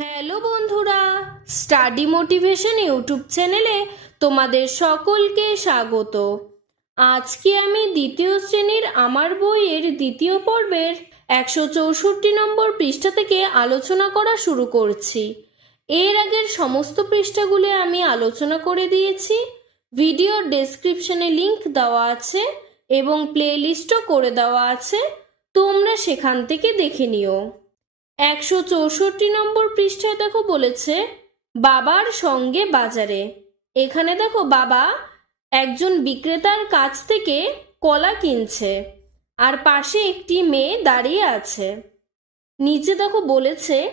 Hello বন্ধুরা, study motivation YouTube চ্যানেলে তোমাদের সকলকে স্বাগত। আজকে আমি দ্বিতীয় শ্রেণির আমার বইয়ের দ্বিতীয় পর্বের একশো চৌষট্টি নম্বর পৃষ্ঠা থেকে আলোচনা করা শুরু করছি। এর আগের সমস্ত পৃষ্ঠাগুলো আমি আলোচনা করে দিয়েছি, ভিডিওর ডেসক্রিপশনে লিংক দেওয়া আছে এবং প্লেলিস্টও করে দেওয়া আছে, তোমরা সেখান থেকে দেখে নিও। একশো চৌষট্টি নম্বর পৃষ্ঠায় দেখো বলেছে, বাবার সঙ্গে বাজারে। এখানে দেখো বাবা একজন বিক্রেতার কাছ থেকে কলা কিনছে আর পাশে একটি মেয়ে দাঁড়িয়ে আছে। নিচে দেখো বলেছে,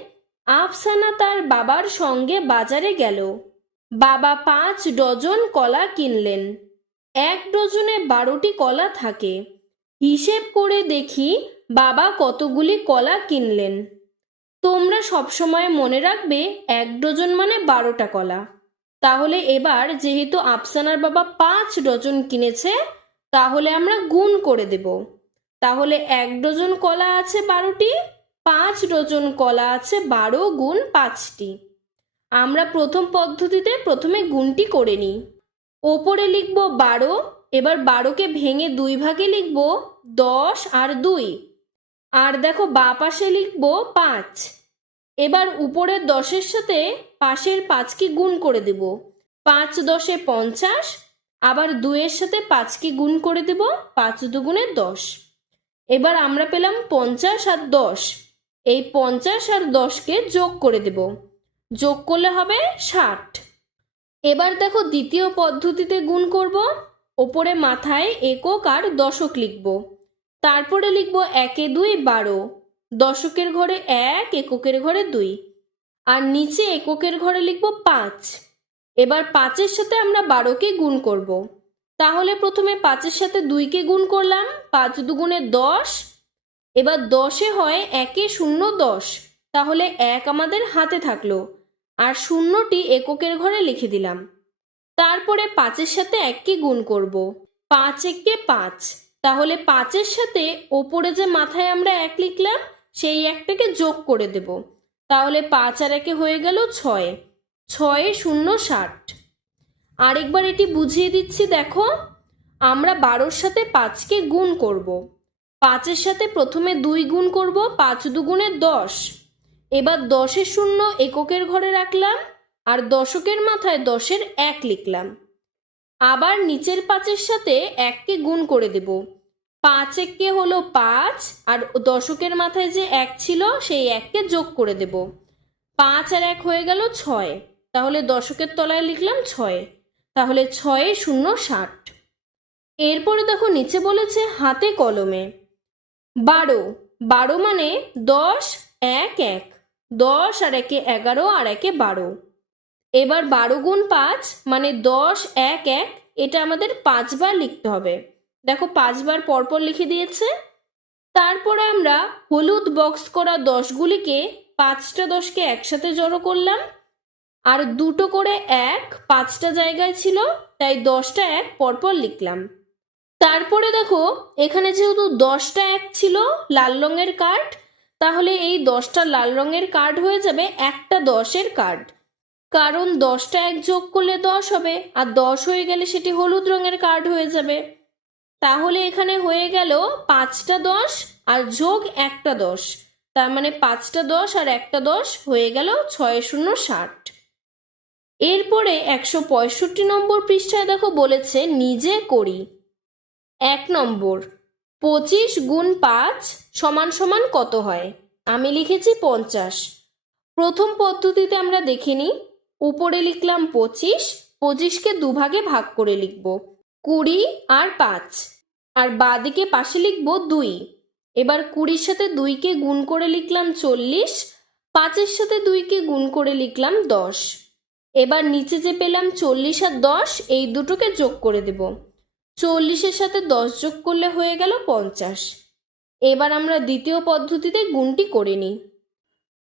আফসানা তার বাবার সঙ্গে বাজারে গেল। বাবা পাঁচ ডজন কলা কিনলেন। এক ডজনে বারোটি কলা থাকে। হিসেব করে দেখি বাবা কতগুলি কলা কিনলেন। তোমরা সবসময় মনে রাখবে এক ডজন মানে বারোটা কলা। তাহলে এবার যেহেতু আফসানার বাবা পাঁচ ডজন কিনেছে, তাহলে আমরা গুণ করে দেব। তাহলে এক ডজন কলা আছে বারোটি, পাঁচ ডজন কলা আছে বারো গুণ পাঁচটি। আমরা প্রথম পদ্ধতিতে প্রথমে গুণটি করে নিই। ওপরে লিখব বারো, এবার বারোকে ভেঙে দুই ভাগে লিখব দশ আর দুই। আর দেখো বা পাশে লিখব পাঁচ। এবার উপরের দশের সাথে পাশের পাঁচকে গুণ করে দেব। পাঁচ দশে পঞ্চাশ, আবার দুইয়ের সাথে পাঁচকে গুণ করে দেব পাঁচ দুগুণে দশ। এবার আমরা পেলাম পঞ্চাশ আর দশ। এই পঞ্চাশ আর দশকে যোগ করে দেব। যোগ করলে হবে ষাট। এবার দেখো দ্বিতীয় পদ্ধতিতে গুণ করব। ওপরে মাথায় একক আর দশক লিখব। তারপরে লিখব একে দুই বারো। দশকের ঘরে এক, এককের ঘরে দুই। আর নিচে এককের ঘরে লিখব পাঁচ। এবার পাঁচের সাথে আমরা বারোকে গুণ করব। তাহলে প্রথমে পাঁচের সাথে দুইকে গুণ করলাম, পাঁচ দুগুণে দশ। এবার দশে হয় একে শূন্য দশ। তাহলে এক আমাদের হাতে থাকল। আর শূন্যটি এককের ঘরে লিখে দিলাম। তারপরে পাঁচের সাথে এককে গুণ করব। পাঁচ এককে পাঁচ। তাহলে পাঁচের সাথে ওপরে যে মাথায় আমরা এক লিখলাম, সেই একটাকে যোগ করে দেব। তাহলে পাঁচ আর একে হয়ে গেল ছয়। ছয়ে শূন্য ষাট। আরেকবার এটি বুঝিয়ে দিচ্ছি, দেখো। আমরা বারোর সাথে পাঁচকে গুণ করব। পাঁচের সাথে প্রথমে দুই গুণ করব, পাঁচ দুগুণে দশ। এবার দশের শূন্য এককের ঘরে রাখলাম, আর দশকের মাথায় দশের এক লিখলাম। আবার নিচের পাঁচের সাথে এককে গুণ করে দেব। পাঁচ এককে হলো পাঁচ, আর দশকের মাথায় যে এক ছিল, সেই এককে যোগ করে দেব। পাঁচ আর এক হয়ে গেল ছয়, তাহলে দশকের তলায় লিখলাম ছয়, তাহলে ছয়ে শূন্য ষাট। এরপরে দেখো নিচে বলেছে হাতে কলমে। বারো বারো মানে দশ, এক এক। দশ আর একে এগারো আর একে বারো। এবার বারো গুণ পাঁচ মানে দশ, এক এক, এটা আমাদের পাঁচবার লিখতে হবে। দেখো পাঁচবার পরপর লিখে দিয়েছে। তারপরে আমরা হলুদ বক্স করা দশগুলিকে পাঁচটা দশকে একসাথে জড়ো করলাম। আর দুটো করে এক পাঁচটা জায়গায় ছিল, তাই দশটা এক পরপর লিখলাম। তারপরে দেখো, এখানে যেহেতু দশটা এক ছিল লাল রঙের কার্ড তাহলে এই দশটা লাল রঙের কার্ড হয়ে যাবে একটা দশের কার্ড কারণ দশটা এক যোগ করলে দশ হবে, আর দশ হয়ে গেলে সেটি হলুদ রঙের কার্ড হয়ে যাবে। তাহলে এখানে হয়ে গেল পাঁচটা দশ আর যোগ একটা দশ। তার মানে পাঁচটা দশ আর একটা দশ হয়ে গেল ছয় শূন্য ষাট। এরপরে একশো পঁয়ষট্টি নম্বর পৃষ্ঠায় দেখো বলেছে, নিজে করি। এক নম্বর, পঁচিশ গুণ পাঁচ সমান সমান কত হয়? আমি লিখেছি পঞ্চাশ। প্রথম পদ্ধতিতে আমরা দেখে নিই। উপরে লিখলাম পঁচিশ, পঁচিশকে দুভাগে ভাগ করে লিখব। কুড়ি আর পাঁচ। আর বাদিকে পাশে লিখব দুই। এবার কুড়ির সাথে দুইকে গুণ করে লিখলাম চল্লিশ, পাঁচের সাথে দুইকে গুণ করে লিখলাম দশ। এবার নিচে যে পেলাম চল্লিশ আর দশ, এই দুটোকে যোগ করে দেব। চল্লিশের সাথে দশ যোগ করলে হয়ে গেল পঞ্চাশ। এবার আমরা দ্বিতীয় পদ্ধতিতে গুণটি করে নিই।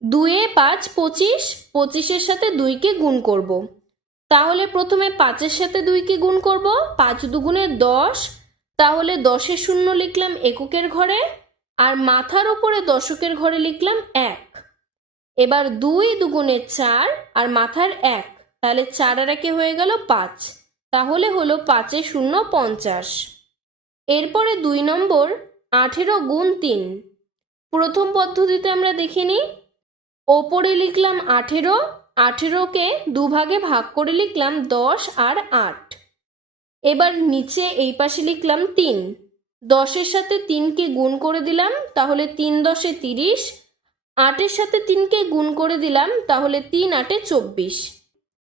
দুয়ে পাঁচ পঁচিশ, পঁচিশের সাথে দুইকে গুণ করব। তাহলে প্রথমে পাঁচের সাথে দুইকে গুণ করব। পাঁচ দুগুণে দশ। তাহলে দশের শূন্য লিখলাম এককের ঘরে। আর মাথার ওপরে দশকের ঘরে লিখলাম এক। এবার দুই দুগুণে চার আর মাথার এক। তাহলে চার আর একে হয়ে গেল পাঁচ। তাহলে হলো পাঁচে শূন্য পঞ্চাশ। এরপরে দুই নম্বর, আঠেরো গুণ তিন। প্রথম পদ্ধতিতে আমরা দেখিনি ওপরে লিখলাম আঠেরো আঠেরোকে দুভাগে ভাগ করে লিখলাম দশ আর আট। এবার নিচে এই পাশে লিখলাম তিন। দশের সাথে তিনকে গুণ করে দিলাম, তাহলে তিন দশে তিরিশ। আটের সাথে তিনকে গুণ করে দিলাম, তাহলে তিন আটে চব্বিশ।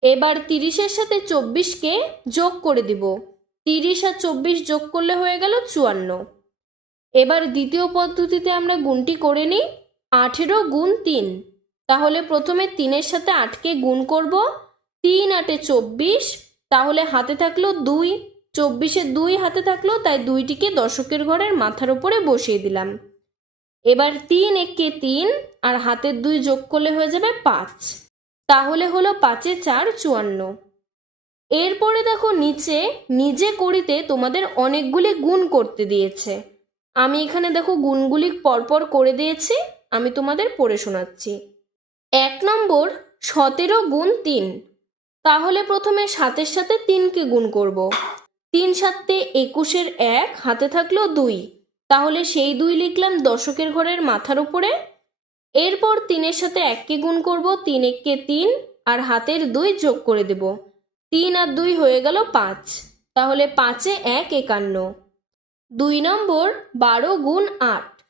এবার তিরিশের সাথে চব্বিশকে যোগ করে দিব। তিরিশ আর চব্বিশ যোগ করলে হয়ে গেল চুয়ান্ন। এবার দ্বিতীয় পদ্ধতিতে আমরা গুণটি করে নিই। আঠেরো গুণ তিন। তাহলে প্রথমে তিনের সাথে আটকে গুণ করব। তিন আটে চব্বিশ, তাহলে হাতে থাকল দুই। চব্বিশে দুই হাতে থাকল, তাই দুইটিকে দশকের ঘরের মাথার উপরে বসিয়ে দিলাম। এবার তিন একে তিন, আর হাতের দুই যোগ করলে হয়ে যাবে পাঁচ। তাহলে হলো পাঁচে চার, চুয়ান্ন। এরপরে দেখো নিচে, নিজে করিতে তোমাদের অনেকগুলি গুণ করতে দিয়েছে। আমি এখানে দেখো গুণগুলি পরপর করে দিয়েছি, আমি তোমাদের পড়ে শোনাচ্ছি। এক নম্বর সতেরো গুণ তিন। তাহলে প্রথমে সাতের সাথে তিনকে গুণ করব। তিন সাতে একুশের এক, হাতে থাকল দুই। তাহলে সেই দুই লিখলাম দশকের ঘরের মাথার উপরে। এরপর তিনের সাথে এককে গুণ করব, তিন এককে তিন, আর হাতের দুই যোগ করে দেব। তিন আর দুই হয়ে গেল পাঁচ। তাহলে পাঁচে এক একান্ন। দুই নম্বর বারো গুণ আট।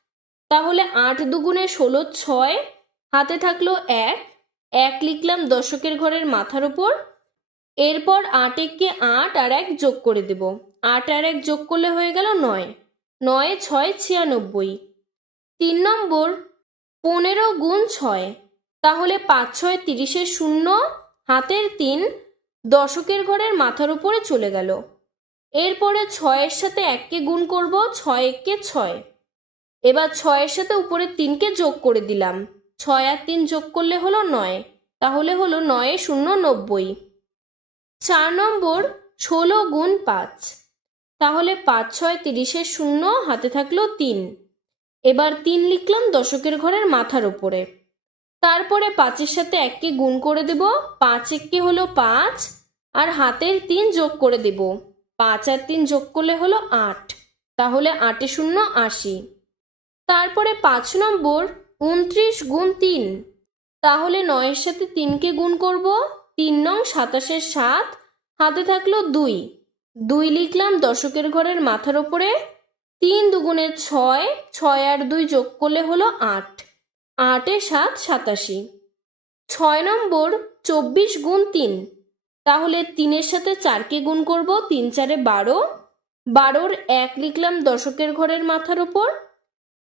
তাহলে আট দুগুণে ষোলো ছয় হাতে থাকল এক এক লিখলাম দশকের ঘরের মাথার উপর। এরপর আট এককে আট আর এক যোগ করে দেব। আট আর এক যোগ করলে হয়ে গেল নয়। নয় ছয় ছিয়ানব্বই। তিন নম্বর, পনেরো গুণ ছয়। তাহলে পাঁচ ছয় তিরিশে শূন্য, হাতের তিন দশকের ঘরের মাথার উপরে চলে গেল। এরপরে ছয়ের সাথে এককে গুণ করব, ছয় এককে ছয়। এবার ছয়ের সাথে উপরে তিনকে যোগ করে দিলাম। ছয় আর তিন যোগ করলে হলো নয়। তাহলে হলো নয়ে শূন্য নব্বই। চার নম্বর, ষোলো গুণ পাঁচ। তাহলে পাঁচ, ছয়, তিরিশের শূন্য হাতে থাকল তিন। এবার তিন লিখলাম দশকের ঘরের মাথার উপরে। তারপরে পাঁচের সাথে এককে গুণ করে দেব। পাঁচ এককে হলো পাঁচ। আর হাতের তিন যোগ করে দেব। পাঁচ আর তিন যোগ করলে হলো আট। তাহলে আটে শূন্য আশি। তারপরে পাঁচ নম্বর উনত্রিশ গুণ তিন। তাহলে নয়ের সাথে তিনকে গুণ করব। তিন নং সাতাশের সাত, হাতে থাকল দুই। দুই লিখলাম দশকের ঘরের মাথার ওপরে। তিন দুগুণে ছয় ছয় আর দুই যোগ করলে হলো আট। আটে সাত, সাতাশি। ছয় নম্বর, চব্বিশ গুণ তিন। তাহলে তিনের সাথে চারকে গুণ করব, তিন চারে বারো। বারোর এক লিখলাম দশকের ঘরের মাথার ওপর।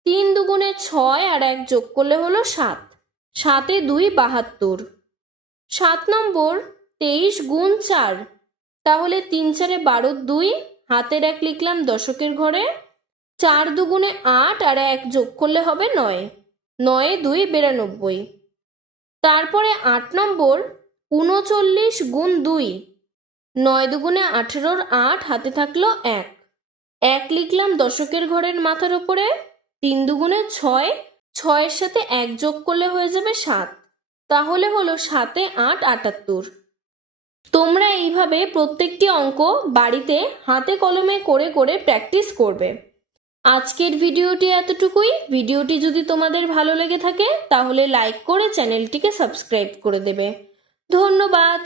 তিন দুগুণে ছয় আর এক যোগ করলে হলো সাত। সাতে দুই বাহাত্তর। সাত নম্বর, তেইশ গুণ চার। তাহলে তিন চারে বারো দুই, হাতের এক লিখলাম দশকের ঘরে। চার দুগুণে আট আর এক যোগ করলে হবে নয়। নয়ে দুই বিরানব্বই। তারপরে আট নম্বর, উনচল্লিশ গুণ দুই। নয় দুগুণে আঠেরোর আট হাতে থাকল এক। এক লিখলাম দশকের ঘরের মাথার ওপরে। তিন দুগুণে ছয়, ছয়ের সাথে এক যোগ করলে হয়ে যাবে সাত। তাহলে হলো সাতে আট আটাত্তর। তোমরা এইভাবে প্রত্যেকটি অঙ্ক বাড়িতে হাতে কলমে করে করে প্র্যাকটিস করবে। আজকের ভিডিওটি এতটুকুই। ভিডিওটি যদি তোমাদের ভালো লেগে থাকে, তাহলে লাইক করে চ্যানেলটিকে সাবস্ক্রাইব করে দেবে। ধন্যবাদ।